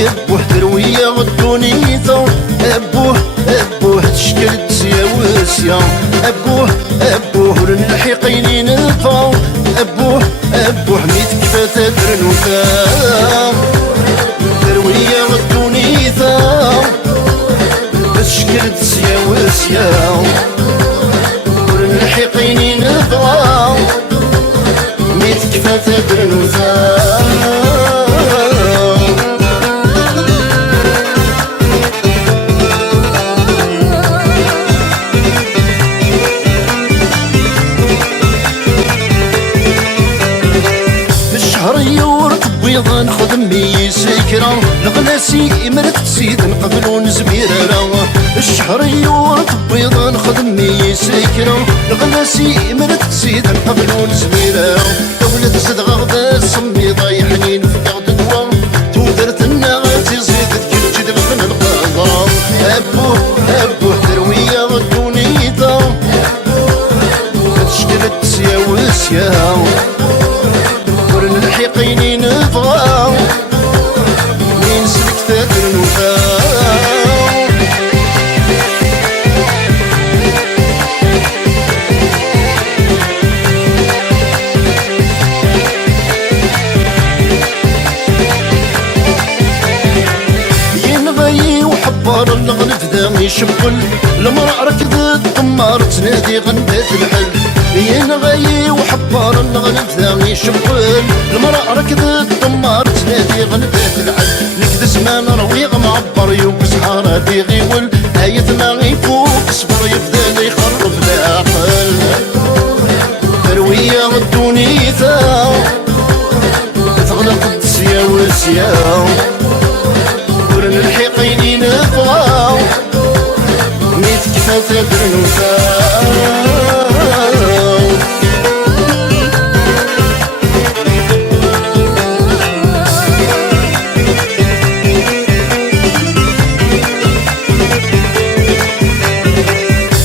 يبوه دروية غدونيثو أبوه تشكلت يا وسيا أبوه للحقيني نفاو أبوه ميت كفات درنوكا دروية غدونيثو تشكلت يا وسيا للحقيني نفاو ميت كفات درنوكا نخدم بي سكرة نغناسي مرت تسيد نقبلو نزميرة الشهر يورط بيضا نخدم بي سكرة نغناسي مرت تسيد نقبلو نزميرة دولة صدغة غدا صمي ضايحني نفقع دوا تودرت النغاتي زيدت كل جد غفن القضاء أبوه دروية غدونيتا تشكلت يا وسيا ورن الحقيني نفغاو مين سلكت درنوفاو ينغي وحبار الغنف ذا يشبل المرأة ركضت قمار تنادي غنبات الحل ينغي وحبار الغنف ذا يشبل المرأة ركضت قمار تنادي غنبات الحل لك زمان رويغ معبر يوكس حاراتي غيول هاية ما غيفوق صبر يبدا يخرب العقل تروية غدونيثا تغلق الدسيا وسيا ورن الحقيني نفغاو ميت كفات درنوفاو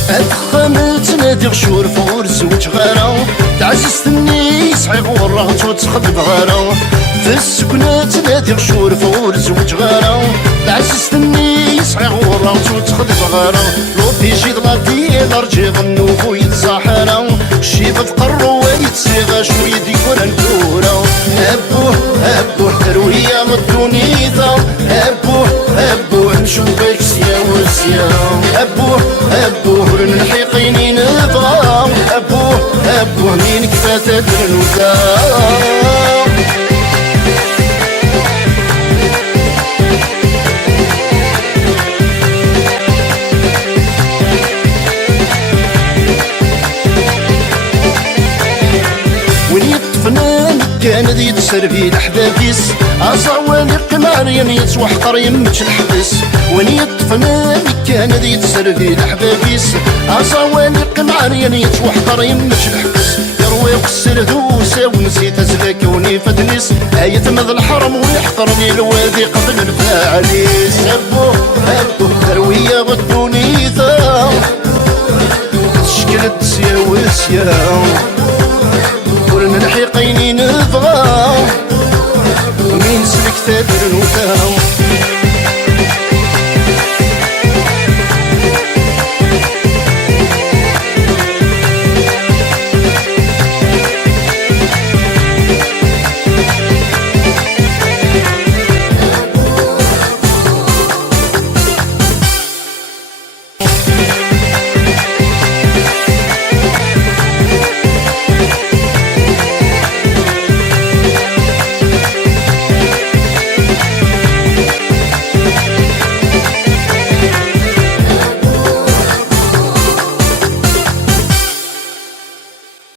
أدخمت نادي غشور فور زوج غارو تعززتني يسعيق ورغت وتخذ بغارو في السكنة نادي غشور فور زوج غارو تعززتني يسعيق ورغت وتخذ بغارو لو بيجي ضغطي درجي غنوف ويتزاحرو الشيبة تقرو ويتسيغا شوية ديكور نكورو أبوه تروية غدونيثا أبوه نشوفك سيا وسيا أبوه رن الحقيني نفغاو أبوه مين كفات درنوكا كان ذي تسربي الحبابيس أصوالي قمارين يتوحقر يمش الحبس وين يطفنان كان ذي تسربي الحبابيس أصوالي قمارين يتوحقر يمش الحبس يروي قصر ذوسة ونسيت أزلك ونيفتنس آية مذ الحرم ويحضرني الوادي قبل الفاعليس أبوه تروية غدونيثا تشكلت سيا وسيا ورن الحقيني نفغاو مين سلك درنوفاو